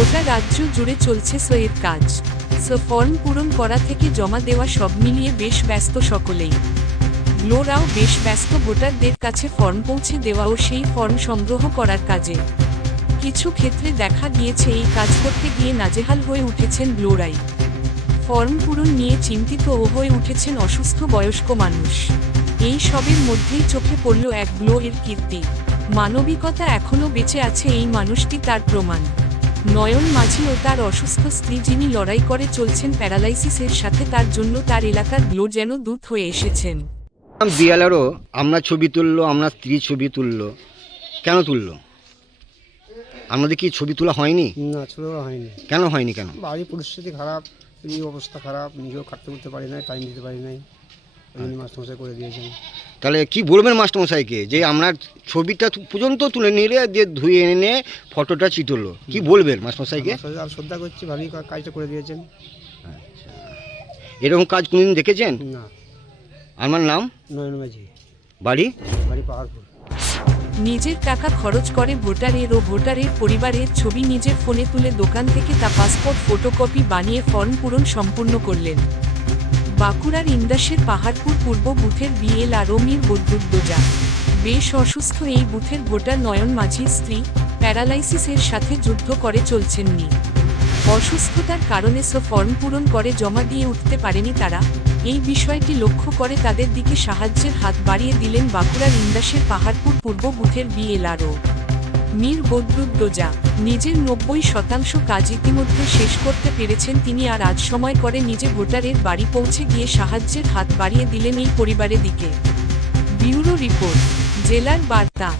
রাজ্য জুড়ে চলছে সইয়ের কাজ। সো ফর্ম পূরণ করা থেকে জমা দেওয়া সব মিলিয়ে বেশ ব্যস্ত সকলেই। গ্লোরাও বেশ ব্যস্ত ভোটারদের কাছে ফর্ম পৌঁছে দেওয়া ও সেই ফর্ম সংগ্রহ করার কাজে। কিছু ক্ষেত্রে দেখা গিয়েছে এই কাজ করতে গিয়ে নাজেহাল হয়ে উঠেছেন গ্লোরাই ফর্ম পূরণ নিয়ে চিন্তিত ও হয়ে উঠেছেন অসুস্থ বয়স্ক মানুষ। এই সবের মধ্যেই চোখে পড়ল এক গ্লো এর কীর্তি। মানবিকতা এখনও বেঁচে আছে এই মানুষটি তার প্রমাণ। নয়ন মাঝি ও তার অসুস্থ স্ত্রী যিনি লড়াই করে চলছেন প্যারালাইসিসের সাথে তার জন্য তার এলাকার গ্লো যেন দূত হয়ে এসেছেন। বিয়ালারও আমরা ছবি তুললো আমরা স্ত্রী ছবি তুললো। কেন তুললো? আমাদের কি ছবি তোলা হয়নি? না ছোটো হয়নি। কেন হয়নি কেন? বাড়ির পরিস্থিতি খারাপ এই অবস্থা খারাপ নিজেও খাটতে উঠতে পারি নাই টাইম দিতে পারি নাই। ওই মাস্টারমশাই করে দিয়েছেন। তাহলে কি বলবেন মাস্টারমশাইকে? যে আমরা ছবিটা পর্যন্ত তুলে নিলে দিয়ে ধুয়ে এনে ফটোটা চিতলো। কি বলবেন মাস্টারমশাইকে? শ্রদ্ধা করছি ভালোই কাজটা করে দিয়েছেন। এরকম কাজ কোনোদিন দেখেছেন? না। আমার নাম? নয়ন মাঝি। বাড়ি? বাড়ি পাহাড়পুর। নিজের টাকা খরচ করে ভোটারের ও ভোটারের পরিবারের ছবি নিজের ফোনে তুলে দোকান থেকে তা পাসপোর্ট ফটোকপি বানিয়ে ফর্ম পূরণ সম্পূর্ণ করলেন। বাঁকুড়ার ইন্দাসের পাহাড়পুর পূর্ব বুথের বিএল আর মির বদ্যুদ্দোজা বেশ অসুস্থ এই বুথের ভোটার নয়ন মাঝির স্ত্রী প্যারালাইসিসের সাথে যুদ্ধ করে চলছেননি। অসুস্থতার কারণে সো ফর্ম পূরণ করে জমা দিয়ে উঠতে পারেনি তারা। এই বিষয়টি লক্ষ্য করে তাদের দিকে সাহায্যের হাত বাড়িয়ে দিলেন বাঁকুড়ার ইন্দাসের পাহাড়পুর পূর্ব বুথের বিএলআরও মীর বদরুদ্দোজা নিজের নব্বই শতাংশ কাজ ইতিমধ্যে শেষ করতে পেরেছেন তিনি আর আজ সময় করে নিজে ভোটারের বাড়ি পৌঁছে গিয়ে সাহায্যের হাত বাড়িয়ে দিলেন এই পরিবারের দিকে। ব্যুরো রিপোর্ট, জেলার বার্তা।